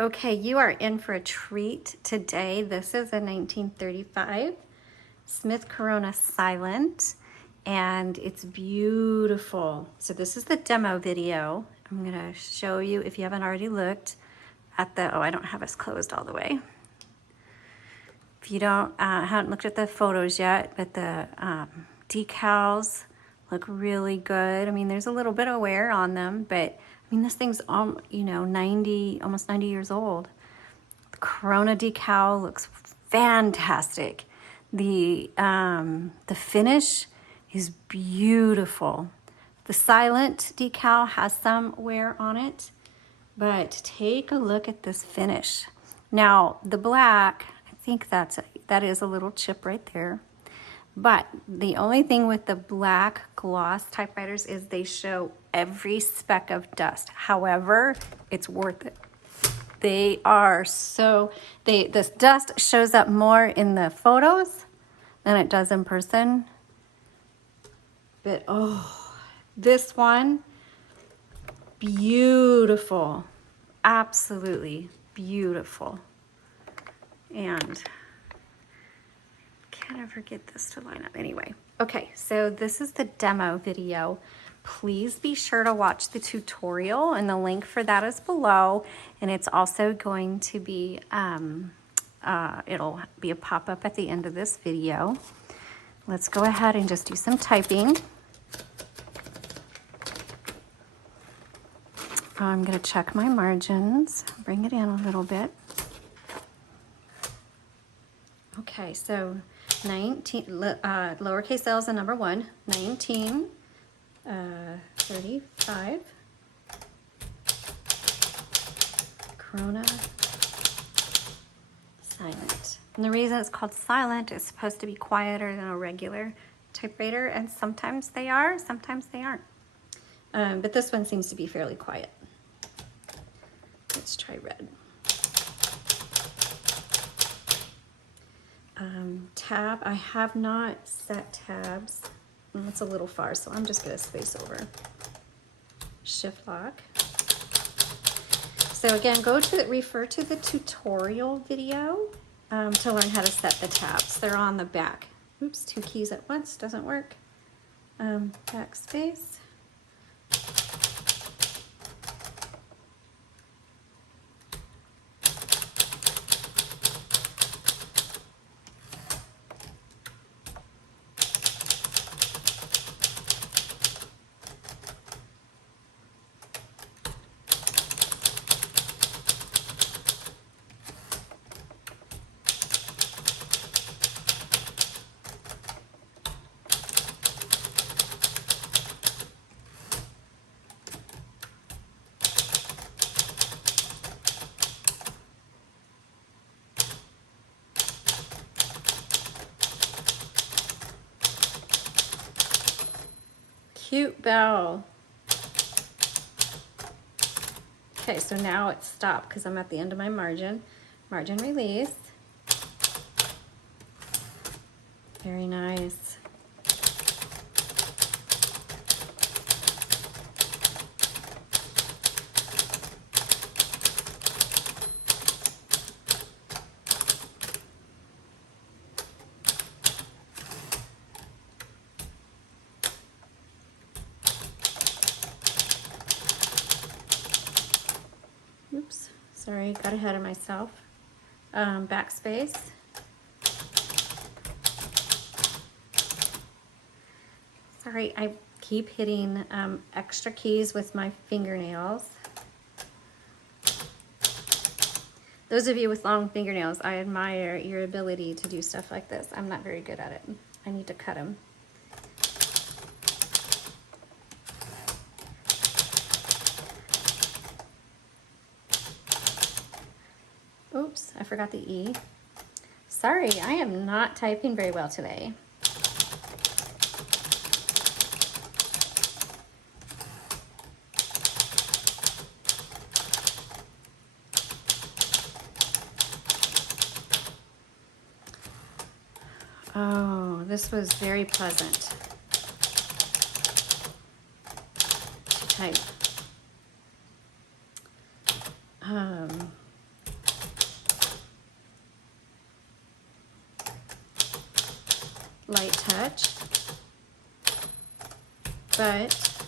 Okay, you are in for a treat today. This is a 1935 Smith Corona Silent, and it's beautiful. So this is the demo video. I'm gonna show you, if you haven't already looked at the, oh, I don't have us closed all the way. If you haven't looked at the photos yet, but the decals look really good. I mean, there's a little bit of wear on them, but I mean, this thing's, you know, almost 90 years old. The Corona decal looks fantastic. The finish is beautiful. The Silent decal has some wear on it, but take a look at this finish. Now, the black, I think that is a little chip right there. But the only thing with the black gloss typewriters is they show every speck of dust. However, it's worth it. They are so, this dust shows up more in the photos than it does in person. But oh, this one, beautiful, absolutely beautiful. And can't ever get this to line up anyway. Okay, so this is the demo video. Please be sure to watch the tutorial, and the link for that is below. And it's also going to be, it'll be a pop-up at the end of this video. Let's go ahead and just do some typing. I'm gonna check my margins, bring it in a little bit. Okay, so 19, lowercase l is the number 1, 1935 Corona Silent. And the reason it's called Silent is supposed to be quieter than a regular typewriter, and sometimes they are, sometimes they aren't. But this one seems to be fairly quiet. Let's try red. Tab, I have not set tabs. It's a little far, so I'm just gonna space over. Shift lock. So again, refer to the tutorial video to learn how to set the tabs. They're on the back. Oops, 2 keys at once, doesn't work. Backspace. Cute bell. Okay, so now it's stopped because I'm at the end of my margin. Margin release. Very nice. Oops, sorry, got ahead of myself. Backspace. Sorry, I keep hitting extra keys with my fingernails. Those of you with long fingernails, I admire your ability to do stuff like this. I'm not very good at it. I need to cut them. Oops, I forgot the E. Sorry, I am not typing very well today. Oh, this was very pleasant to type. light touch, but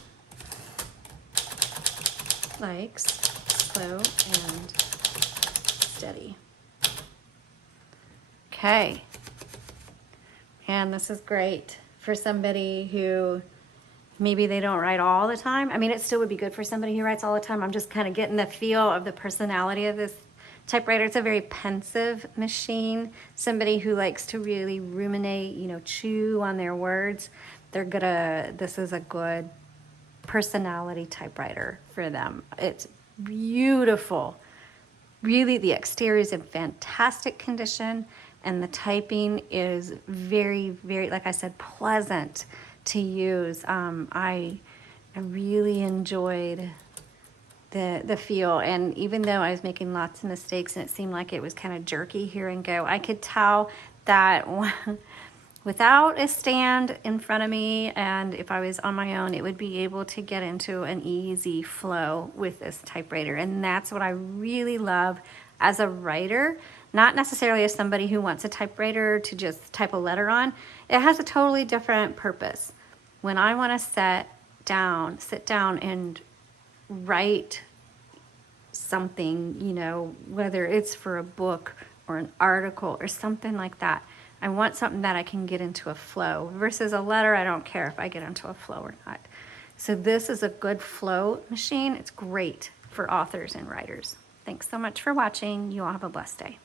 likes slow and steady. Okay. And this is great for somebody who maybe they don't write all the time. I mean, it still would be good for somebody who writes all the time. I'm just kind of getting the feel of the personality of this typewriter. It's a very pensive machine. Somebody who likes to really ruminate, you know, chew on their words. This is a good personality typewriter for them. It's beautiful. Really, the exterior is in fantastic condition, and the typing is very, very, like I said, pleasant to use. I really enjoyed the feel, and even though I was making lots of mistakes and it seemed like it was kind of jerky here and go, I could tell that without a stand in front of me, and if I was on my own, it would be able to get into an easy flow with this typewriter. And that's what I really love as a writer, not necessarily as somebody who wants a typewriter to just type a letter on. It has a totally different purpose. When I want to sit down and write something, you know, whether it's for a book or an article or something like that, I want something that I can get into a flow. Versus a letter, I don't care if I get into a flow or not. So this is a good flow machine. It's great for authors and writers. Thanks so much for watching. You all have a blessed day.